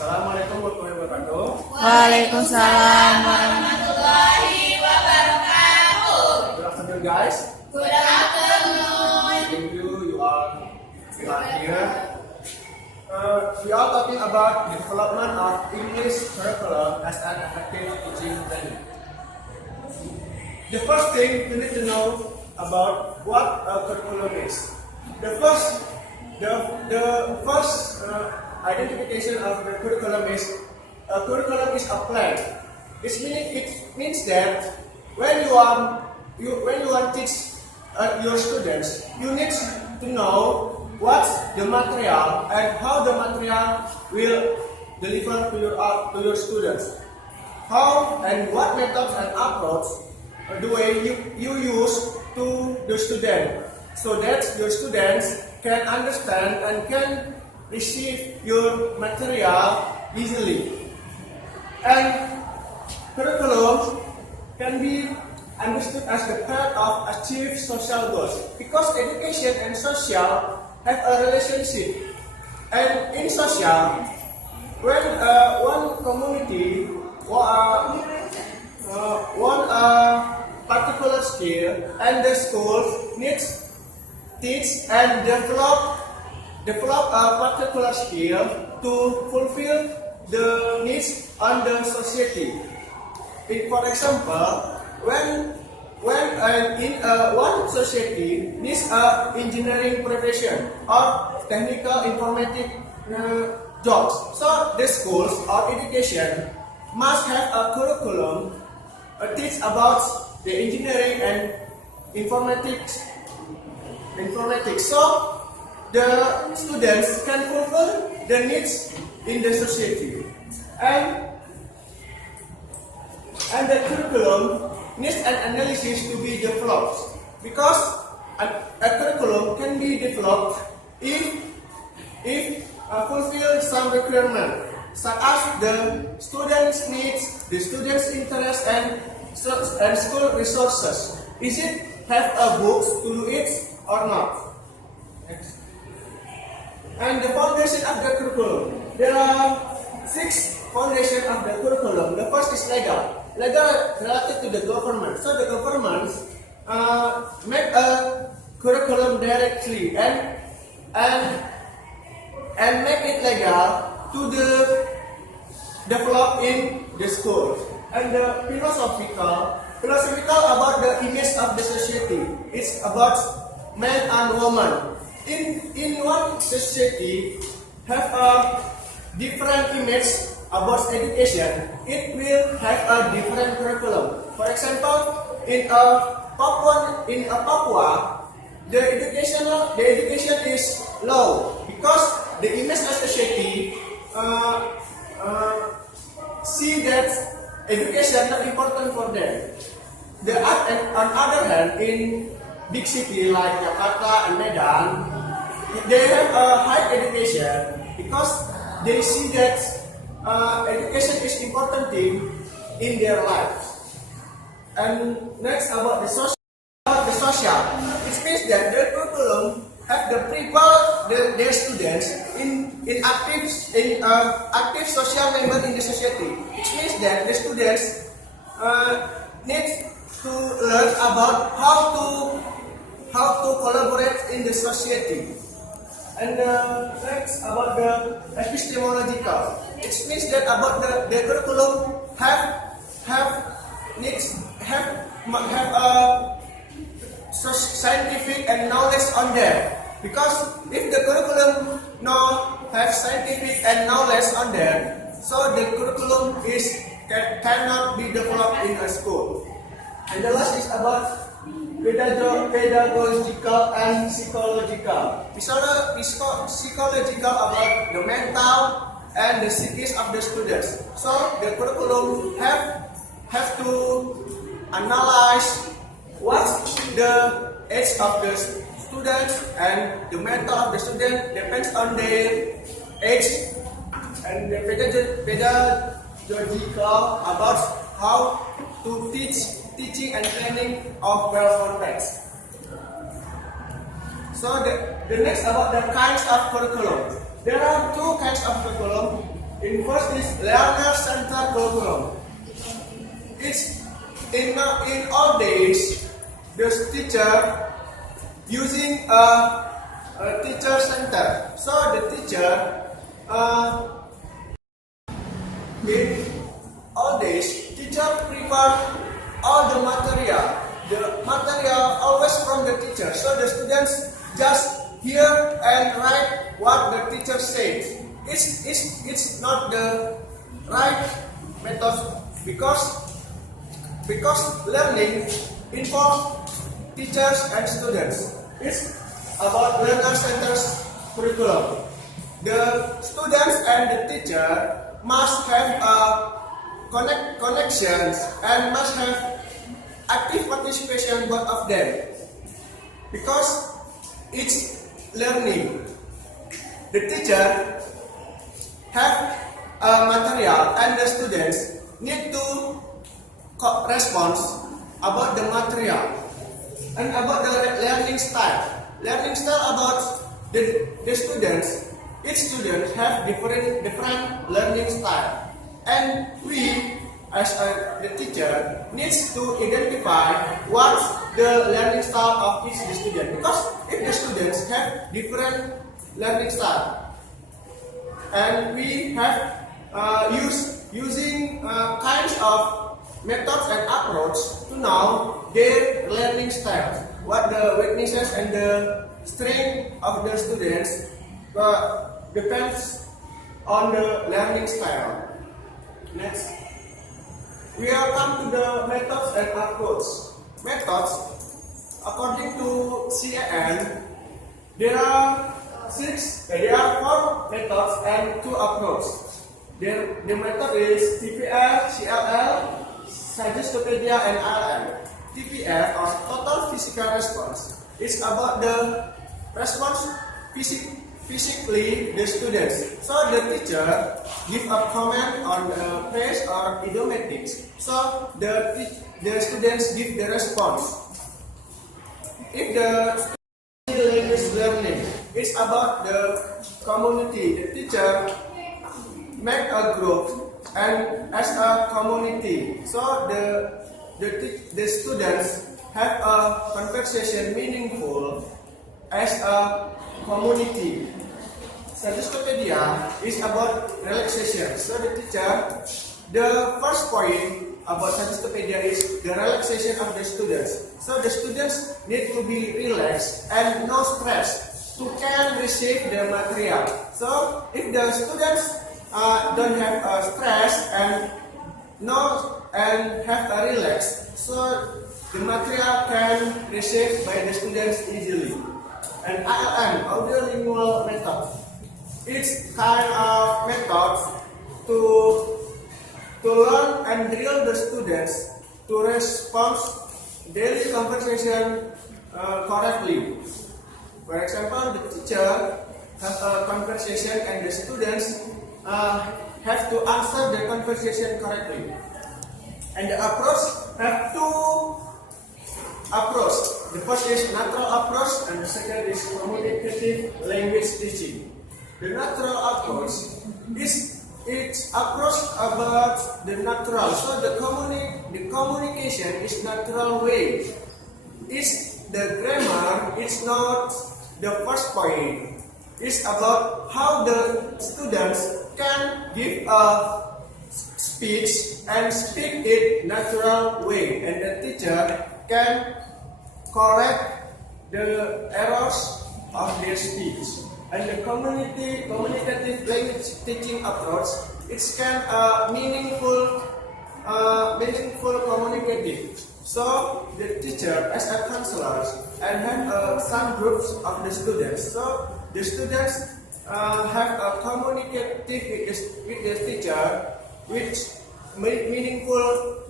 Assalamualaikum warahmatullahi wabarakatuh. Waalaikumsalam warahmatullahi wabarakatuh. Good afternoon, guys. Good afternoon. Thank you. You are here. We are talking about the development of English curriculum as an effective teaching technique. The first thing you need to know about what a curriculum is. The first identification of the curriculum is a curriculum is a plan. It means that when you want to teach your students, you need to know what's the material and how the material will deliver to your students. How and what methods and approach the way you use to the student, so that your students can understand and can receive your material easily. And curriculum can be understood as the path of achieve social goals, because education and social have a relationship. And in social, when one community want a particular skill, and the school needs teach and develop a particular skill to fulfill the needs on the society. For example, when in one society needs a engineering profession or technical informatic jobs, so the schools or education must have a curriculum teach about the engineering and informatics. So the students can fulfill the needs in the society, and the curriculum needs an analysis to be developed, because a curriculum can be developed if fulfill some requirement, such as the students' needs, the students' interest, and school resources. Is it have a books to do it or not? Next. And the foundation of the curriculum. There are 6 foundations of the curriculum. The first is legal. Legal related to the government. So the government make a curriculum directly and make it legal to develop in the school. And the philosophical about the image of the society. It's about man and woman. In one society have a different image about education, it will have a different curriculum. For example, in Papua, the education is low, because the image of society see that education not important for them. On other hand, in big city like Jakarta and Medan, they have a high education, because they see that education is important thing in their lives. And next about the social, it means that the curriculum have the prepare their students in active social member in the society. It means that the students need to learn about how to collaborate in the society. And next about the epistemological. It means that about the curriculum have a scientific and knowledge on there. Because if the curriculum have scientific and knowledge on there, so the curriculum cannot be developed in a school. And the last is about pedagogical and psychological. Psychological about the mental and the psyche of the students. So the curriculum have to analyze what's the age of the students, and the mental of the student depends on their age, and the pedagogical about how to teaching and training of well context. So the next about the kinds of curriculum. There are 2 kinds of curriculum. In first is learner-centered curriculum. It's in all days, the teacher using a teacher center. So the teacher in all days, teacher prepare all the material. The material always from the teacher. So the students just hear and write what the teacher says. It's not the right method because learning involves teachers and students. It's about learner-centered curriculum. The students and the teacher must have connections and must have active participation both of them because it's learning. The teacher have material and the students need to respond about the material and about the learning style. Learning style about the students. Each student have different learning style, and we as the teacher needs to identify what's the learning style of each student, because if the students have different learning style and we have using kinds of methods and approach to know their learning style, what the weaknesses and the strength of the students depends on the learning style. Next, we are come to the methods and approach. Methods, according to CAN, there are four methods and two approaches. The method is TPR, CLL, Suggestopedia, and RM. TPR, or total physical response, is about the response physically the students. So the teacher give a comment on the face or idiomatics. So the students give the response. If the language learning, it's about the community. The teacher make a group and as a community. So the students have a conversation meaningful as a community. Suggestopedia is about relaxation. So the first point about Suggestopedia is the relaxation of the students. So the students need to be relaxed and no stress to can receive the material. So if the students don't have stress and have a relax, so the material can receive by the students easily. And ILM, audiolingual method, it's kind of method to learn and drill the students to respond daily conversation correctly. For example, the teacher has a conversation and the students have to answer the conversation correctly. And the approach have two approach. The first is natural approach and the second is communicative language teaching. The natural approach is it's approach about the natural. So the communication is natural way. It's the grammar. It's not the first point. It's about how the students can give a speech and speak it natural way, and the teacher can correct the errors of their speech. And the communicative language teaching approach, it can meaningful communicative. So the teacher as a counselor and have some groups of the students. So the students have a communicative with the teacher, which meaningful